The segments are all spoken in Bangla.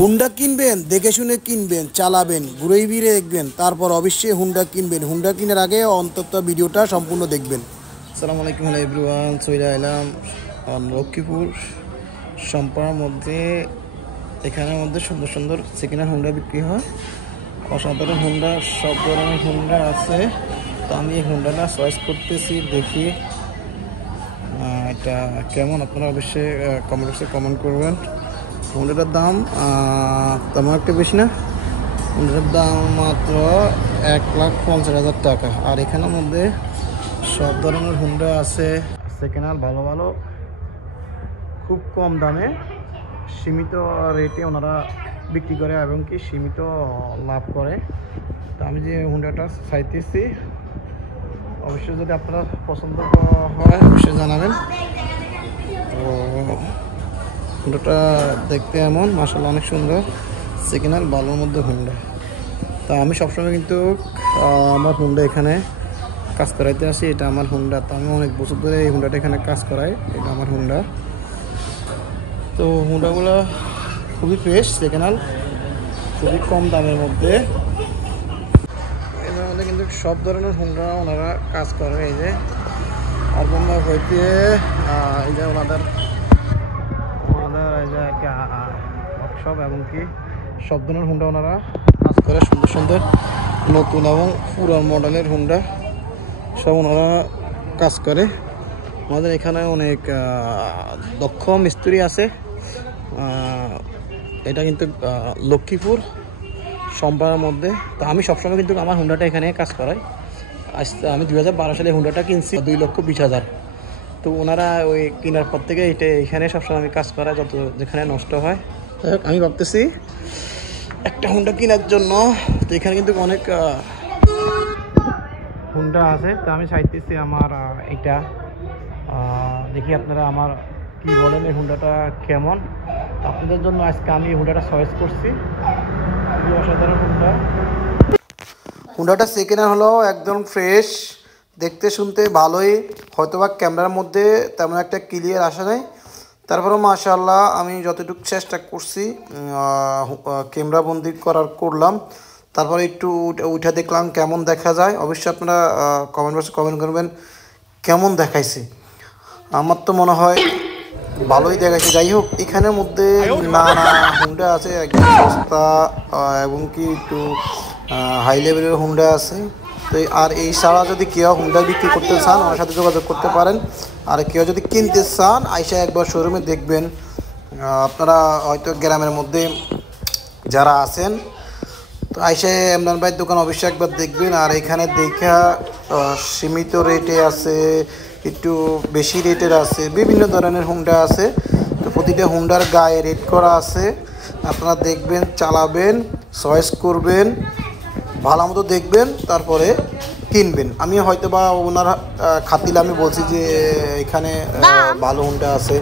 হুন্ডা কিনবেন, দেখে শুনে কিনবেন, চালাবেন, ঘুরে ফিরে দেখবেন, তারপর অবশ্যই হুন্ডা কিনবেন। হুন্ডা কেনার আগে অন্তত ভিডিওটা সম্পূর্ণ দেখবেন। আসসালামু আলাইকুম এভরিওয়ান, চলে এলাম লক্ষ্মীপুর সম্পার মধ্যে। এখানের মধ্যে সুন্দর সুন্দর সেকেন্ড হ্যান্ড হুন্ডা বিক্রি হয়। অসাধারণ হুন্ডা, সব ধরনের হুন্ডা আছে। তো আমি এই হুন্ডাটা চয়েস করতেছি, দেখি এটা কেমন। আপনারা অবশ্যই কমেন্ট বক্সে কমেন্ট করবেন। হুন্ডাটার দাম তেমন একটা বেশি না, হুন্ডাটার দাম মাত্র 1,50,000 টাকা। আর এখানের মধ্যে সব ধরনের হুন্ডা আছে, সেকেন্ড হ্যান্ড ভালো ভালো, খুব কম দামে, সীমিত রেটে ওনারা বিক্রি করে এবং কি সীমিত লাভ করে। তো আমি যে হুন্ডাটা চাইতেছি, অবশ্যই যদি আপনারা পছন্দ হয় অবশ্যই জানাবেন। তো হুন্ডাটা দেখতে এমন, মাশাআল্লাহ অনেক সুন্দর, সেকেন্ড হ্যান্ড ভালোর মধ্যে হুন্ডা। তা আমি সবসময় কিন্তু আমার হুন্ডা এখানে কাজ করাইতে আসি। এটা আমার হুন্ডা, তো আমি অনেক বছর ধরে এই হুন্ডাটা এখানে কাজ করাই। এটা আমার হুন্ডা। তো হুন্ডাগুলো খুবই ফ্রেশ, সেকেন্ড হ্যান্ড, খুবই কম দামের মধ্যে। এর মধ্যে কিন্তু সব ধরনের হুন্ডা ওনারা কাজ করে। এই যে অল্পম হইতে এই যে ওনাদের এই যে ওয়ার্কশপ এবং কি সব ধরনের হুন্ডা ওনারা কাজ করে। সুন্দর সুন্দর নতুন এবং পুরান মডেলের হুন্ডা সব ওনারা কাজ করে। আমাদের এখানে অনেক দক্ষ মিস্ত্রি আছে। এটা কিন্তু লক্ষ্মীপুর সম্পার মধ্যে। তো আমি সবসময় কিন্তু আমার হুন্ডাটা এখানে কাজ করাই। আমি 2012 সালে হুন্ডাটা কিনছি 2,20,000। তো ওনারা ওই কেনার পর থেকে এখানে সবসময় আমি কাজ করাই, যত যেখানে নষ্ট হয়। আমি ভাবতেছি একটা হুন্ডা কেনার জন্য। তো এখানে কিন্তু অনেক হুন্ডা আছে। তো আমি চাইতেছি আমার এটা দেখি আপনারা আমার কি বলেন, এই হুন্ডাটা কেমন। আপনাদের জন্য আজকে আমি হুন্ডাটা চয়েস করছি, খুবই অসাধারণ হুন্ডা। হুন্ডাটা সেকেন্ড হ্যান্ড হলো, একদম ফ্রেশ, দেখতে শুনতে ভালোই। হয়তোবা ক্যামেরার মধ্যে তেমন একটা ক্লিয়ার আসে নাই, তারপরেও মাশাআল্লাহ আমি যতটুকু চেষ্টা করছি ক্যামেরা বন্দি করলাম। তারপরে একটু উঠে দেখলাম কেমন দেখা যায়। অবশ্যই আপনারা কমেন্ট বক্সে কমেন্ট করবেন কেমন দেখাইছে। আমার তো মনে হয় ভালোই দেখাইছে। যাই হোক, এখানের মধ্যে নানা হুন্ডা আছে, একদম সস্তা এবং কি একটু হাই লেভেলের হুন্ডা আছে। তো আর এই ছাড়া যদি কেউ হুন্ডা বিক্রি করতে চান ওনার সাথে যোগাযোগ করতে পারেন। আর কেউ যদি কিনতে চান আইসা একবার শোরুমে দেখবেন। আপনারা হয়তো গ্রামের মধ্যে যারা আছেন, তো আইসা ইমরান ভাইয়ের দোকান অবশ্যই একবার দেখবেন। আর এখানে দেখা সীমিত রেটে আছে, একটু বেশি রেটের আছে, বিভিন্ন ধরনের হুন্ডা আছে। তো প্রতিটা হুন্ডার গায়ে রেট করা আছে। আপনারা দেখবেন, চালাবেন, চয়েস করবেন, ভালো মতো দেখবেন, তারপরে কিনবেন। আমি হয়তো বা ওনার খাতিলে আমি বলছি যে এখানে ভালো হুন্ডা আছে।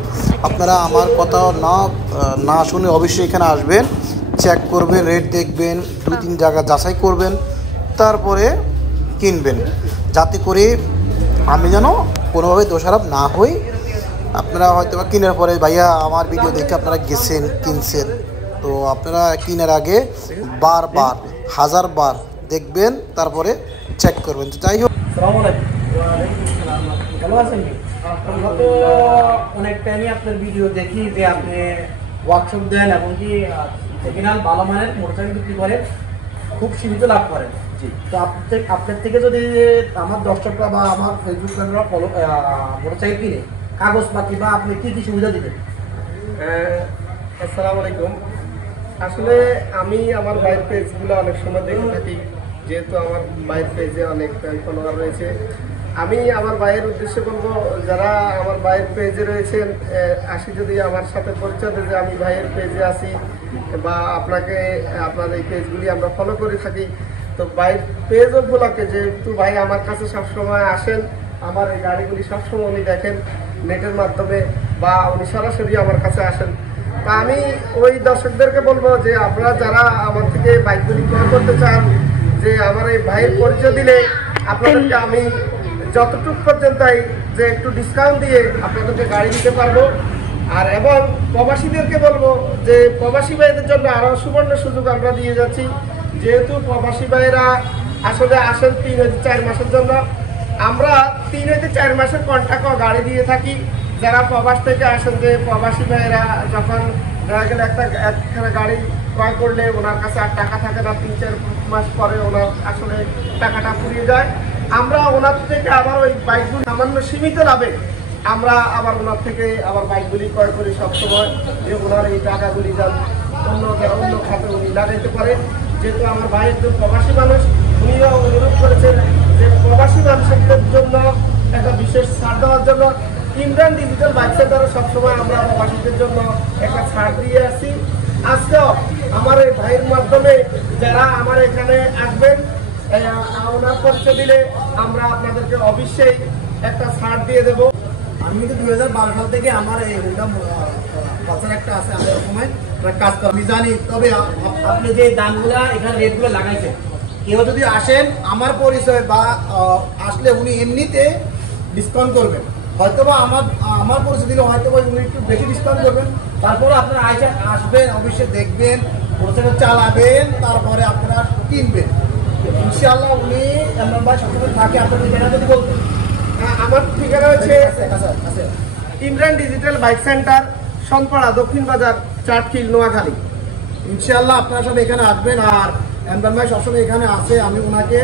আপনারা আমার কথা না শুনে অবশ্যই এখানে আসবেন, চেক করবেন, রেট দেখবেন, 2-3 জায়গা যাচাই করবেন, তারপরে কিনবেন, যাতে করে আমি যেন কোনোভাবে দোষারোপ না হই। আপনারা হয়তো বা কেনার পরে ভাইয়া আমার ভিডিও দেখে আপনারা গেছেন, কিনছেন, তো আপনারা কেনার আগে বারবার 1000 বার দেখবেন, তারপরে চেক করবেন। যাই হোক, ভালো আছেন কি? আমরা তো অনেক টাইমই আপনার ভিডিও দেখি যে আপনি ওয়ার্কশপ দেন এবং কি সেকেন্ড হ্যান্ড ভালো মানের মোটরসাইকেল বিক্রি করেন, খুব সীমিত লাভ করেন। তো আপনার থেকে যদি আমার দর্শকরা বা আমার ফেসবুক ফ্রেন্ডরা মোটরসাইকেল কিনে কাগজপাতি বা আপনি কি কি সুবিধা দিবেন? আসসালামু আলাইকুম। আসলে আমি আমার বাইক পেজগুলো অনেক সময় দেখে থাকি, যেহেতু আমার বাইক পেজে অনেক ফলোয়ার রয়েছে। আমি আমার ভাইয়ের উদ্দেশ্যে বলবো, যারা আমার ভাইয়ের পেজে রয়েছেন আসি যদি আমার সাথে পরিচয় দেয় যে আমি ভাইয়ের পেজে আসি বা আপনার এই পেজগুলি আমরা ফলো করে থাকি। তো ভাইয়ের পেজগুলোকে যেহেতু ভাই আমার কাছে সবসময় আসেন, আমার এই গাড়িগুলি সবসময় উনি দেখেন নেটের মাধ্যমে বা উনি সরাসরি আমার কাছে আসেন। তা আমি ওই দর্শকদেরকে বলবো যে আপনারা যারা আমার থেকে বাইকগুলি ক্রয় করতে চান, যে আমার এই ভাইয়ের পরিচয় দিলে আপনাদেরকে আমি যতটুকু পর্যন্ত যে একটু ডিসকাউন্ট দিয়ে আপনাদেরকে গাড়ি দিতে পারবো। আর এবং প্রবাসীদেরকে বলবো যে প্রবাসী ভাইদের জন্য আরো সুবর্ণ সুযোগ আমরা দিয়ে যাচ্ছি। যেহেতু প্রবাসী ভাইরা আসলে আসেন 3 হইতে 4 মাসের জন্য, আমরা 3 হইতে 4 মাসের কন্ট্রাক্ট গাড়ি দিয়ে থাকি। যারা প্রবাস থেকে আসেন, যে প্রবাসী ভাইরা যখন দেখা গেলে একখানা গাড়ি ক্রয় করলে ওনার কাছে আর টাকা থাকে না, 3-4 মাস পরে ওনার আসলে টাকাটা ফুরিয়ে যায়, আমরা ওনার থেকে আবার ওই বাইকগুলি সামান্য সীমিত লাভে আমরা আবার ওনার থেকে আবার বাইকগুলি ক্রয় করি সবসময়, যে ওনার এই টাকাগুলি যান অন্য খাতে উনি লাগাইতে পারে। যেহেতু আমার ভাই একজন প্রবাসী মানুষ, উনিও অনুরোধ করেছেন যে প্রবাসী মানুষদের জন্য একটা বিশেষ ছাড় দেওয়ার জন্য ইমরান ডিজিটাল বাইক সেন্টারে সবসময় আমরা প্রবাসীদের জন্য একটা ছাড় দিয়ে আসি। আজকেও আমার এই ভাইয়ের মাধ্যমে যারা আমার এখানে আসবেন, ওনার পরিচয় দিলে আমরা আপনাদেরকে অবশ্যই একটা ছাড় দিয়ে দেবো। আমি তো 2012 সাল থেকে আমার এই হুন্ডা পালসার একটা আছে, আমি সময় কাজ করি, আমি জানি। তবে আপনি যে দামগুলা এখানে রেটগুলো লাগাইছেন, কেউ যদি আসেন আমার পরিচয় বা আসলে উনি এমনিতে ডিসকাউন্ট করবেন, হয়তোবা আমার পরিচয় দিলে হয়তোবা উনি একটু বেশি ডিসকাউন্ট করবেন। তারপরে আপনারা আসবেন, অবশ্যই দেখবেন, মোটরসাইকেল চালাবেন, তারপরে আপনারা কিনবেন। ইনশাআল্লাহ উনি এমন ভাই সবসময় থাকে। আপনার ঠিকানা যদি বলতেন। আমার ঠিকানা হচ্ছে ইমরান ডিজিটাল বাইক সেন্টার, সনপাড়া, দক্ষিণ বাজার, চাটখিল, নোয়াখালী। ইনশাআল্লাহ আপনারা সব এখানে আসবেন। আর এমরান ভাই সবসময় এখানে আছে, আমি ওনাকে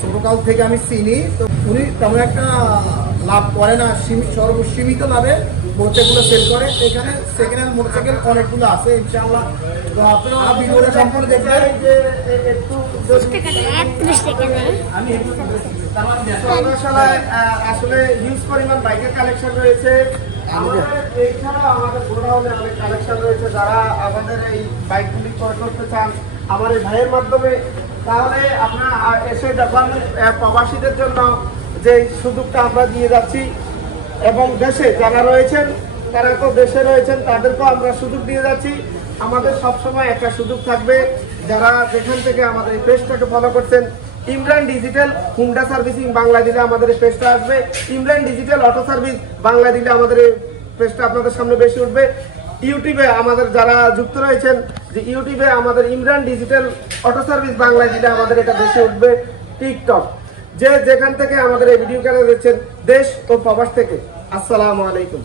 ছোটকাল থেকে আমি চিনি। তো উনি তেমন একটা লাভ করে না, সীমিত লাভে মোটরসাইকেলগুলো সেল করে। এখানে সেকেন্ড হ্যান্ড মোটরসাইকেল অনেকগুলো আছে ইনশাআল্লাহ। তো আপনারা ভিডিওটা সম্পূর্ণ দেখবেন। যে একটু আমি আসলে হিউজ পরিমাণ বাইকের কালেকশন রয়েছে আমাদের এইখানে, আমাদের গোডাউনে অনেক কালেকশন রয়েছে। যারা আমাদের এই বাইকগুলি ক্রয় করতে চান আমার এই ভাইয়ের মাধ্যমে, তাহলে আপনারা এসে যখন প্রবাসীদের জন্য যে সুযোগটা আমরা দিয়ে যাচ্ছি, এবং দেশে যারা রয়েছেন তারা তো দেশে রয়েছেন, তাদেরকেও আমরা সুযোগ দিয়ে যাচ্ছি। আমাদের সবসময় একটা সুযোগ থাকবে, যারা যেখান থেকে আমাদের এই পেজটাকে ফলো করছেন, Imran digital Honda servicing Bangla দিলে আমাদের এই পেজটা আসবে, Imran digital auto service Bangla দিলে আমাদের এই পেজটা আপনাদের সামনে বেশি উঠবে। ইউটিউবে আমাদের যারা যুক্ত রয়েছেন, যে ইউটিউবে আমাদের Imran digital auto service Bangla দিলে আমাদের এটা বেশি উঠবে। টিকটক, যে যেখান থেকে আমাদের এই ভিডিও করে দিচ্ছেন দেশ ও প্রবাস থেকে, আসসালামু আলাইকুম।